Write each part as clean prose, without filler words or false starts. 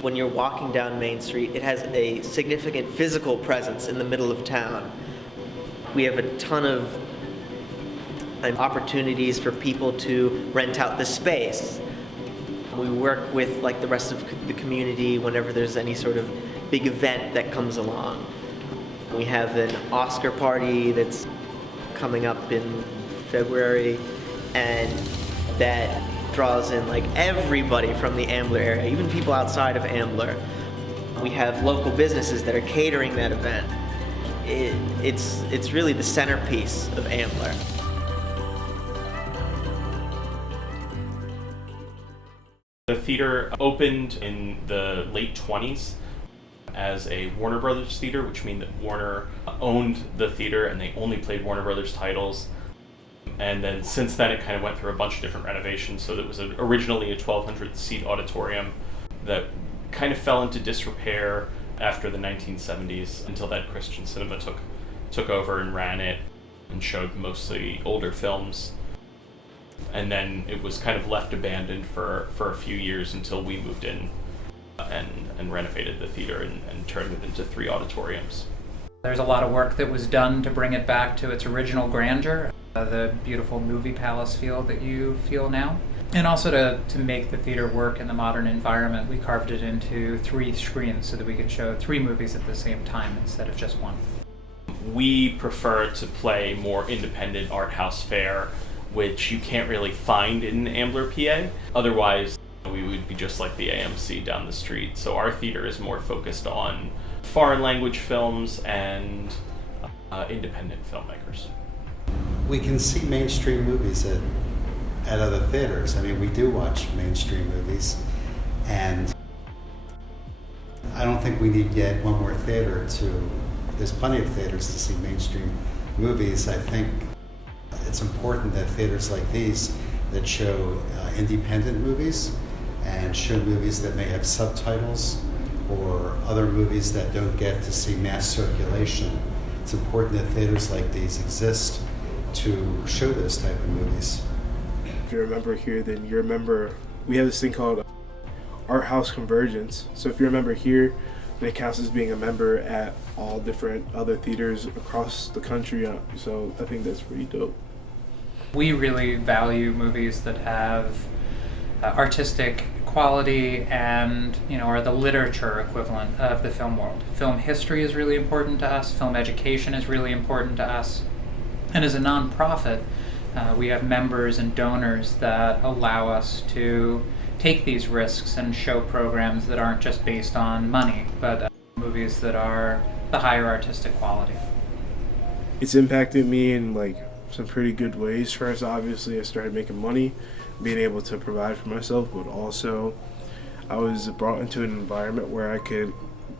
When you're walking down Main Street, it has a significant physical presence in the middle of town. We have a ton of opportunities for people to rent out the space. We work with the rest of the community whenever there's any sort of big event that comes along. We have an Oscar party that's coming up in February, and that draws in everybody from the Ambler area, even people outside of Ambler. We have local businesses that are catering that event. It's really the centerpiece of Ambler. The theater opened in the late 20s as a Warner Brothers theater, which means that Warner owned the theater and they only played Warner Brothers titles. And then since then it kind of went through a bunch of different renovations. So that was originally a 1,200 seat auditorium that kind of fell into disrepair after the 1970s until Ed Christian Cinema took over and ran it and showed mostly older films. And then it was kind of left abandoned for a few years until we moved in and renovated the theater and turned it into 3 auditoriums. There's a lot of work that was done to bring it back to its original grandeur, the beautiful movie palace feel that you feel now. And also to make the theater work in the modern environment, we carved it into 3 screens so that we can show 3 movies at the same time instead of just 1. We prefer to play more independent art house fare, which you can't really find in Ambler, PA. Otherwise, we would be just like the AMC down the street. So our theater is more focused on foreign language films and independent filmmakers. We can see mainstream movies at other theaters. I mean, we do watch mainstream movies, and I don't think we need yet one more theater there's plenty of theaters to see mainstream movies. I think it's important that theaters like these that show independent movies and show movies that may have subtitles or other movies that don't get to see mass circulation. It's important that theaters like these exist to show those type of movies. If you're a member here, then you're a member. We have this thing called Art House Convergence. So if you're a member here, then it counts as being a member at all different other theaters across the country. So I think that's pretty dope. We really value movies that have artistic quality and are the literature equivalent of the film world. Film history is really important to us. Film education is really important to us. And as a nonprofit, we have members and donors that allow us to take these risks and show programs that aren't just based on money, but movies that are the higher artistic quality. It's impacted me in some pretty good ways. First, obviously, I started making money, being able to provide for myself, but also I was brought into an environment where I could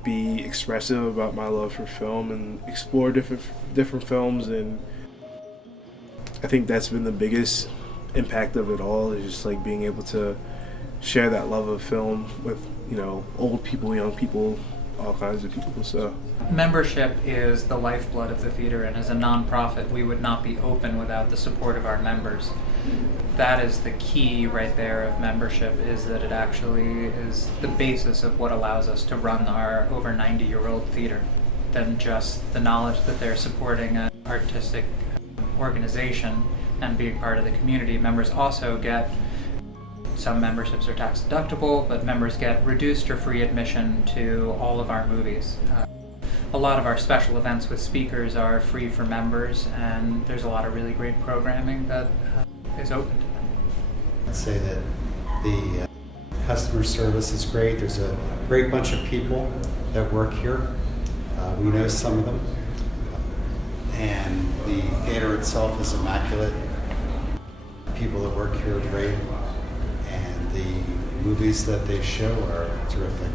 be expressive about my love for film and explore different films, and I think that's been the biggest impact of it all, is just being able to share that love of film with old people, young people, all kinds of people. So membership is the lifeblood of the theater, and as a nonprofit, we would not be open without the support of our members. That is the key right there of membership, is that it actually is the basis of what allows us to run our over 90-year-old theater. Than just the knowledge that they're supporting an artistic organization and being part of the community. Members also get, some memberships are tax deductible, but members get reduced or free admission to all of our movies. A lot of our special events with speakers are free for members, and there's a lot of really great programming that is open to them. I'd say that the customer service is great. There's a great bunch of people that work here. We know some of them. And the theater itself is immaculate. People that work here are great. And the movies that they show are terrific.